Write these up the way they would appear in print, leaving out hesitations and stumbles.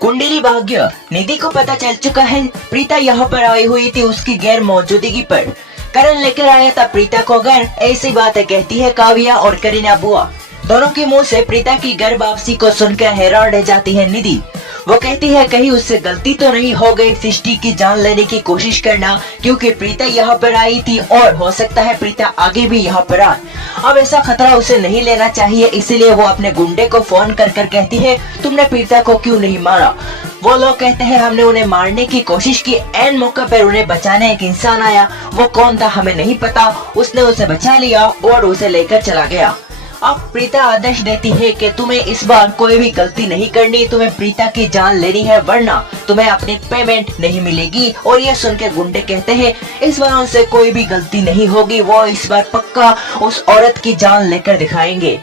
कुंडली भाग्य। निधि को पता चल चुका है प्रीता यहाँ पर आई हुई थी उसकी गैर मौजूदगी पर। करण लेकर आया था प्रीता को घर। ऐसी बातें कहती है काव्या और करीना बुआ। दोनों के मुंह से प्रीता की घर वापसी को सुनकर हैरान रह जाती है निधि। वो कहती है कहीं उससे गलती तो नहीं हो गई सृष्टि की जान लेने की कोशिश करना, क्योंकि प्रीता यहाँ पर आई थी और हो सकता है प्रीता आगे भी यहाँ पर आए। अब ऐसा खतरा उसे नहीं लेना चाहिए, इसीलिए वो अपने गुंडे को फोन कर कर कहती है तुमने प्रीता को क्यों नहीं मारा। वो लोग कहते हैं हमने उन्हें मारने की कोशिश की, एन मौके पर उन्हें बचाने एक इंसान आया। वो कौन था हमें नहीं पता, उसने उसे बचा लिया और उसे लेकर चला गया। अब प्रीता आदेश देती है कि तुम्हें इस बार कोई भी गलती नहीं करनी, तुम्हें प्रीता की जान लेनी है वरना तुम्हें अपनी पेमेंट नहीं मिलेगी। और ये सुन के गुंडे कहते हैं इस बार उनसे कोई भी गलती नहीं होगी, वो इस बार पक्का उस औरत की जान लेकर दिखाएंगे।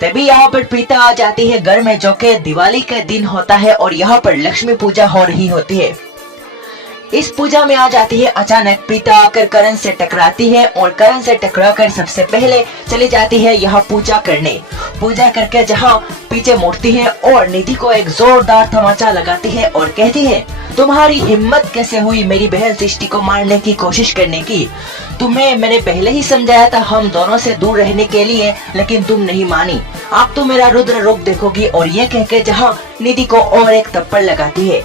तभी यहाँ पर प्रीता आ जाती है घर में, जो कि दिवाली का दिन होता है और यहाँ पर लक्ष्मी पूजा हो रही होती है। इस पूजा में आ जाती है अचानक प्रीता आकर करण से टकराती है और करण से टकराकर सबसे पहले चली जाती है यहाँ पूजा करने। पूजा करके जहाँ पीछे मुड़ती है और निधि को एक जोरदार तमाचा लगाती है और कहती है तुम्हारी हिम्मत कैसे हुई मेरी बहन सृष्टि को मारने की कोशिश करने की। तुम्हें मैंने पहले ही समझाया था हम दोनों से दूर रहने के लिए, लेकिन तुम नहीं मानी। आप तो मेरा रुद्र रूप देखोगी। और ये कहकर जहाँ निधि को और एक थप्पड़ लगाती है।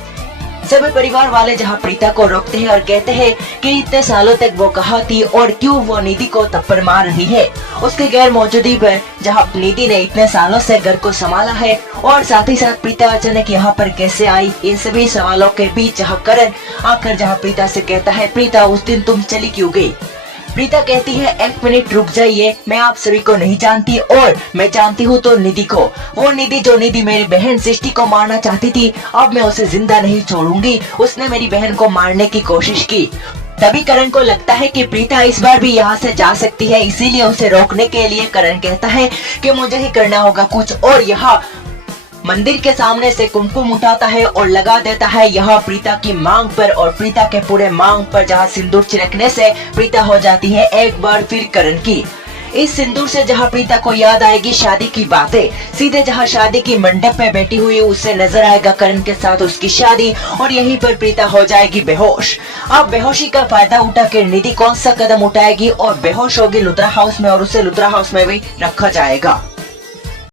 सभी परिवार वाले जहाँ प्रीता को रोकते हैं और कहते हैं कि इतने सालों तक वो कहाँ थी और क्यों वो निधि को थप्पड़ मार रही है। उसके गैर मौजूदगी पर जहाँ निधि ने इतने सालों से घर को संभाला है और साथ ही साथ प्रीता अचानक यहाँ पर कैसे आई, इन सभी सवालों के बीच जहाँ करण आकर जहाँ प्रीता से कहता है प्रीता उस दिन तुम चली क्यों गई। प्रीता कहती है एक मिनट रुक जाइए, मैं आप सभी को नहीं जानती और मैं जानती हूँ तो निधि को। वो निधि जो निधि मेरी बहन सृष्टि को मारना चाहती थी, अब मैं उसे जिंदा नहीं छोड़ूंगी। उसने मेरी बहन को मारने की कोशिश की। तभी करण को लगता है कि प्रीता इस बार भी यहाँ से जा सकती है, इसीलिए उसे रोकने के लिए करण कहता है कि मुझे ही करना होगा कुछ। और यहाँ मंदिर के सामने से कुमकुम उठाता है और लगा देता है यहाँ प्रीता की मांग पर। और प्रीता के पूरे मांग पर जहाँ सिंदूर छिड़कने से प्रीता हो जाती है एक बार फिर करण की। इस सिंदूर से जहाँ प्रीता को याद आएगी शादी की बातें। सीधे जहाँ शादी की मंडप पे बैठी हुई उससे नजर आएगा करण के साथ उसकी शादी और यहीं पर प्रीता हो जाएगी बेहोश। अब बेहोशी का फायदा उठाकर निधि कौन सा कदम उठाएगी और बेहोश होगी लुत्रा हाउस में और उसे लुत्रा हाउस में भी रखा जाएगा।